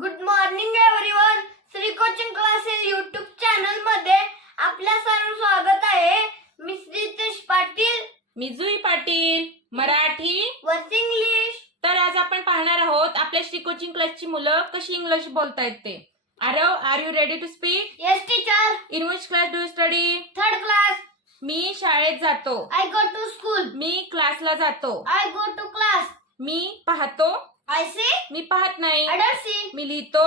Good morning everyone Shri coaching classes YouTube चॅनलमध्ये आपल्या सर्व स्वागत आहे. मी श्रीतेश पाटील. मी जुई पाटील मराठी. वर्ष इंग्लिश तर आज आपण पाहणार आहोत आपल्या श्री कोचिंग क्लासची मुलं कशी इंग्लिश बोलतायत ते. Aarav are you ready to speak yes teacher in which class do study third class मी शाळेत जातो. आय गो टू स्कूल मी क्लासला जातो. आय गो टू क्लास मी पाहतो. आय सी मी पाहत नाही. आय डोंट सी मी लिहितो.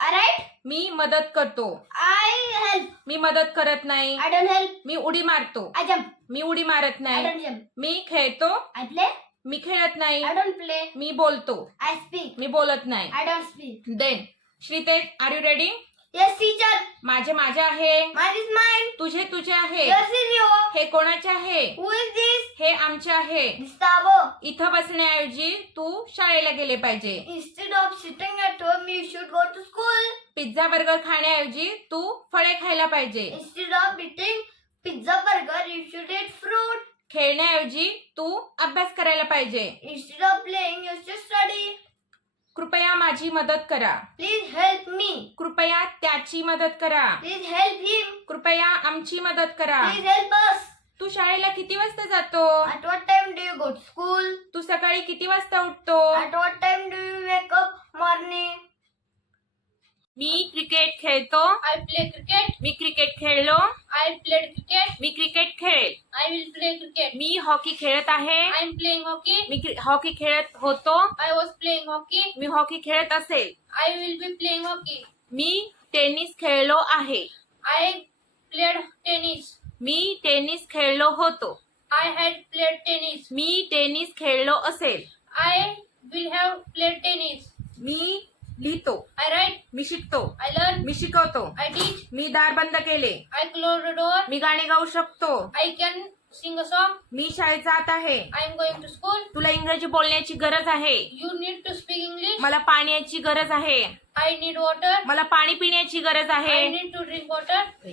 आय राईट मी मदत करतो. आय हेल्प मी मदत करत नाही. आय डोंट हेल्प मी उडी मारतो. आय जम्प मी उडी मारत आय नाही. डोंट जम्प मी खेळतो. आय प्ले मी खेळत नाही. आय डोंट प्ले मी बोलतो. आय स्पीक मी बोलत नाही. I don't speak then Shritej are you ready yes teacher माझे माझे आहे. माझ इज माइंड तुझे तुझे आहे. हे कोणाचे आहे? हु इज दिस हे आमचे आहे. इथं बसण्याऐवजी तू शाळेला गेले पाहिजे. Instead of sitting at home you should go to school pizza burger खाण्याऐवजी तू फळे खायला पाहिजे. Instead of eating pizza burger you should eat fruit खेळण्याऐवजी तू अभ्यास करायला पाहिजे. Instead of playing you should study कृपया माझी मदत करा. प्लीज हेल्प मी कृपया त्याची मदत करा. प्लीज हेल्प हिम कृपया आमची मदत करा. प्लीज हेल्प अस तू शाळेला किती वाजता जातो जातो. At what time do you go to school तू सकाळी किती वाजता उठतो? At what time do you wake up morning me cricket खेळतो. आय प्ले क्रिकेट मी क्रिकेट खेळलो. आय प्ले क्रिकेट मी क्रिकेट खेळेल आय विल प्ले क्रिकेट मी हॉकी खेळत आहे. आय एम प्लेइंग हॉकी मी हॉकी खेळत होतो. आय वॉज प्लेइंग हॉकी मी हॉकी खेळत असेल. I will be playing hockey me tennis खेळलो आहे. आय प्लेड टेनिस मी टेनिस खेळलो होतो. आय हॅड प्लेड टेनिस मी टेनिस खेळलो असेल. I will have played tennis मी लिहितो. आय राईट मी शिकतो. आय लर्न मी शिकवतो. आय टीच मी दार बंद केले. आय क्लोज डोअर मी गाणे गाऊ शकतो. I can sing a song मी शाळेत जात आहे. I am going to school तुला इंग्रजी बोलण्याची गरज आहे. You need to speak English मला पाण्याची गरज आहे. आय नीड वॉटर मला पाणी पिण्याची गरज आहे. I need to drink water